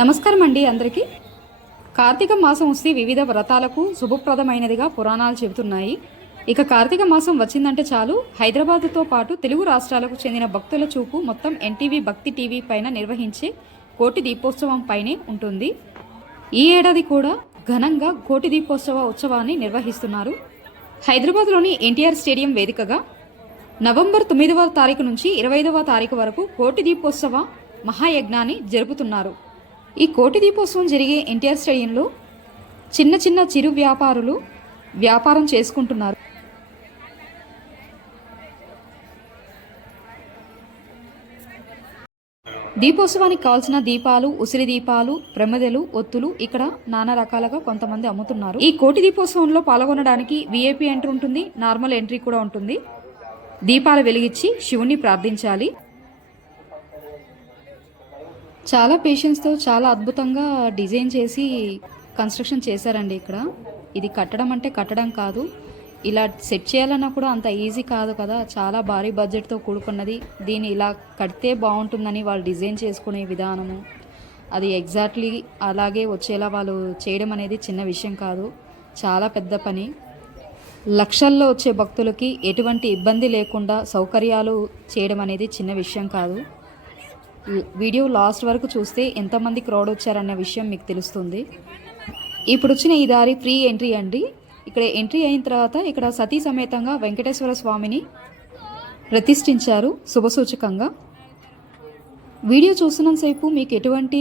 నమస్కారం అండి అందరికీ. కార్తీక మాసం వస్తే వివిధ వ్రతాలకు శుభప్రదమైనదిగా పురాణాలు చెబుతున్నాయి. ఇక కార్తీక మాసం వచ్చిందంటే చాలు హైదరాబాద్తో పాటు తెలుగు రాష్ట్రాలకు చెందిన భక్తుల చూపు మొత్తం ఎన్టీవీ భక్తి టీవీ పైన నిర్వహించే కోటి దీపోత్సవం పైనే ఉంటుంది. ఈ ఏడాది కూడా ఘనంగా కోటి దీపోత్సవ ఉత్సవాన్ని నిర్వహిస్తున్నారు. హైదరాబాద్లోని ఎన్టీఆర్ స్టేడియం వేదికగా నవంబర్ 9వ తారీఖు నుంచి 25వ తారీఖు వరకు కోటి దీపోత్సవ మహాయజ్ఞాన్ని జరుపుతున్నారు. ఈ కోటి దీపోత్సవం జరిగే ఎన్టీఆర్ స్టేడియంలో చిన్న చిన్న చిరు వ్యాపారులు వ్యాపారం చేసుకుంటున్నారు. దీపోత్సవానికి కావాల్సిన దీపాలు, ఉసిరి దీపాలు, ప్రమిదలు, ఒత్తులు ఇక్కడ నానా రకాలుగా కొంతమంది అమ్ముతున్నారు. ఈ కోటి దీపోత్సవంలో పాల్గొనడానికి విఐపి ఎంట్రీ ఉంటుంది, నార్మల్ ఎంట్రీ కూడా ఉంటుంది. దీపాలు వెలిగించి శివుణ్ణి ప్రార్థించాలి. చాలా పేషెన్స్తో చాలా అద్భుతంగా డిజైన్ చేసి కన్స్ట్రక్షన్ చేశారండి. ఇక్కడ ఇది కట్టడం అంటే కట్టడం కాదు, ఇలా సెట్ చేయాలన్నా కూడా అంత ఈజీ కాదు కదా, చాలా భారీ బడ్జెట్తో కూడుకున్నది. దీన్ని ఇలా కడితే బాగుంటుందని వాళ్ళు డిజైన్ చేసుకునే విధానము, అది ఎగ్జాక్ట్లీ అలాగే వచ్చేలా వాళ్ళు చేయడం అనేది చిన్న విషయం కాదు, చాలా పెద్ద పని. లక్షల్లో వచ్చే భక్తులకి ఎటువంటి ఇబ్బంది లేకుండా సౌకర్యాలు చేయడం అనేది చిన్న విషయం కాదు. వీడియో లాస్ట్ వరకు చూస్తే ఎంతమంది క్రౌడ్ వచ్చారన్న విషయం మీకు తెలుస్తుంది. ఇప్పుడు వచ్చిన ఈ దారి ఫ్రీ ఎంట్రీ అండి. ఇక్కడ ఎంట్రీ అయిన తర్వాత ఇక్కడ సతీ సమేతంగా వెంకటేశ్వర స్వామిని ప్రతిష్ఠించారు శుభసూచకంగా. వీడియో చూస్తున్నంతసేపు మీకు ఎటువంటి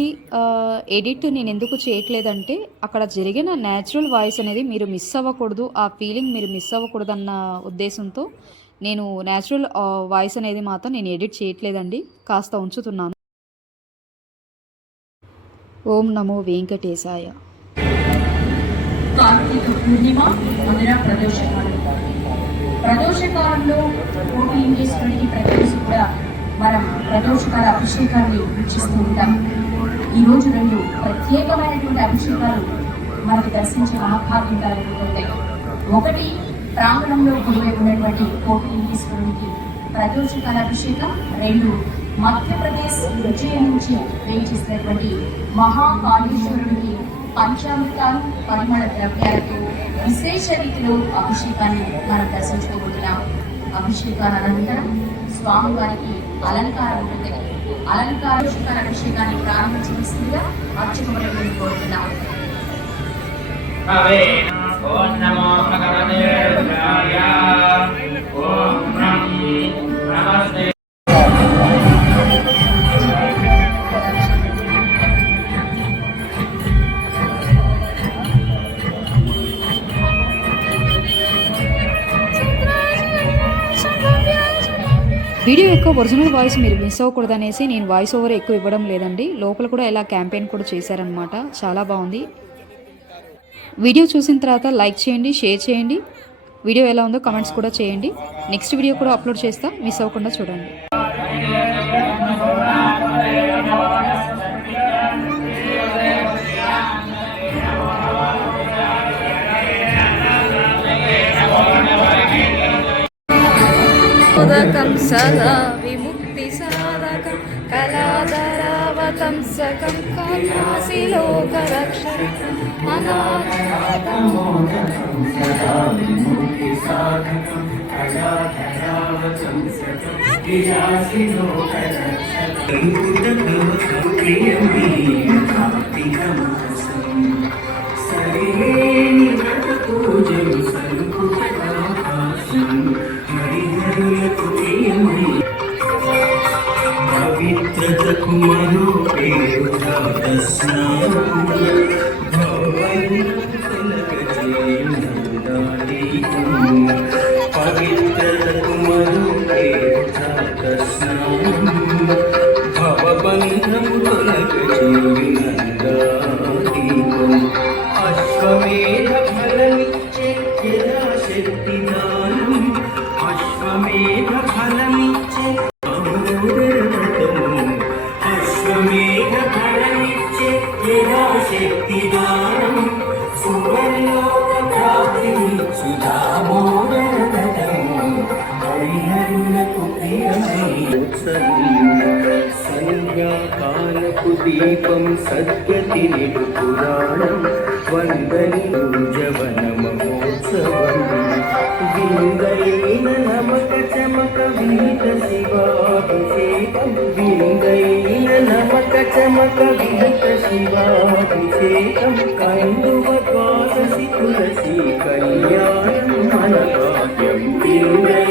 ఎడిట్ నేను ఎందుకు చేయట్లేదంటే అక్కడ జరిగిన న్యాచురల్ వాయిస్ అనేది మీరు మిస్ అవ్వకూడదు, ఆ ఫీలింగ్ మీరు మిస్ అవ్వకూడదు అన్న ఉద్దేశంతో నేను న్యాచురల్ వాయిస్ అనేది మాత్రం నేను ఎడిట్ చేయట్లేదండి, కాస్త ఉంచుతున్నాను. ఓం నమో వెంకటేశాయ. కార్తీక పూర్ణిమ మధుర ప్రదోషకాలంలో కోటి లింగేశ్వరుడికి ప్రతిరోజు కూడా మనం ప్రదోషకాల అభిషేకాన్ని వీక్షిస్తూ ఉంటాం. ఈరోజు రెండు ప్రత్యేకమైనటువంటి అభిషేకాలు మనకు దర్శించే మహాభాగ్యం కలుగుతుంటాయి. ఒకటి ప్రాంగణంలో గురువై ఉన్నటువంటి కోటి లింగేశ్వరుడికి ప్రదోషకాల అభిషేకం, రెండు మధ్యప్రదేశ్ ఉజ్జయిని నుంచి వేయించేసినటువంటి మహాకాళేశ్వరుడికి పంచామృతాలు, పరిమళ ద్రవ్యాలతో విశేష రీతిలో అభిషేకాన్ని మనం దర్శించుకోబోతున్నాం. అభిషేకాల అనంతరం స్వామివారికి అలంకారం ఉంటుంది. అలంకార అభిషేకాన్ని ప్రారంభించవలసిందిగా అర్చకులను కోరుతున్నాం. ఓం నమో భగవతే రుద్రాయ. ఓం నమస్తే. వీడియో యొక్క ఒరిజినల్ వాయిస్ మీరు మిస్ అవ్వకూడదనేసి నేను వాయిస్ ఓవర్ ఎక్కువ ఇవ్వడం లేదండి. లోపల కూడా ఇలా క్యాంపెయిన్ కూడా చేశారనమాట, చాలా బాగుంది. వీడియో చూసిన తర్వాత లైక్ చేయండి, షేర్ చేయండి. వీడియో ఎలా ఉందో కమెంట్స్ కూడా చేయండి. నెక్స్ట్ వీడియో కూడా అప్లోడ్ చేస్తా, మిస్ అవ్వకుండా చూడండి. సదా విముక్తి సాధకం కళాధరావతం సకం కళాసి లోక రక్షకం పవిత్రతకు మరో పేరు పవిత్రతకు మరో పేరు భవబంధం తొలగ చేయునందా సద్గతి నిడు పురాణం వందని జవన మహోత్సవం విందైన నమక చమక వీత శివాభిషేకం విందైన నమక చమక వీత శివాభిషేకం కందువ ద్వాదశి తులసి కళ్యాణం మన భాగ్యం విందై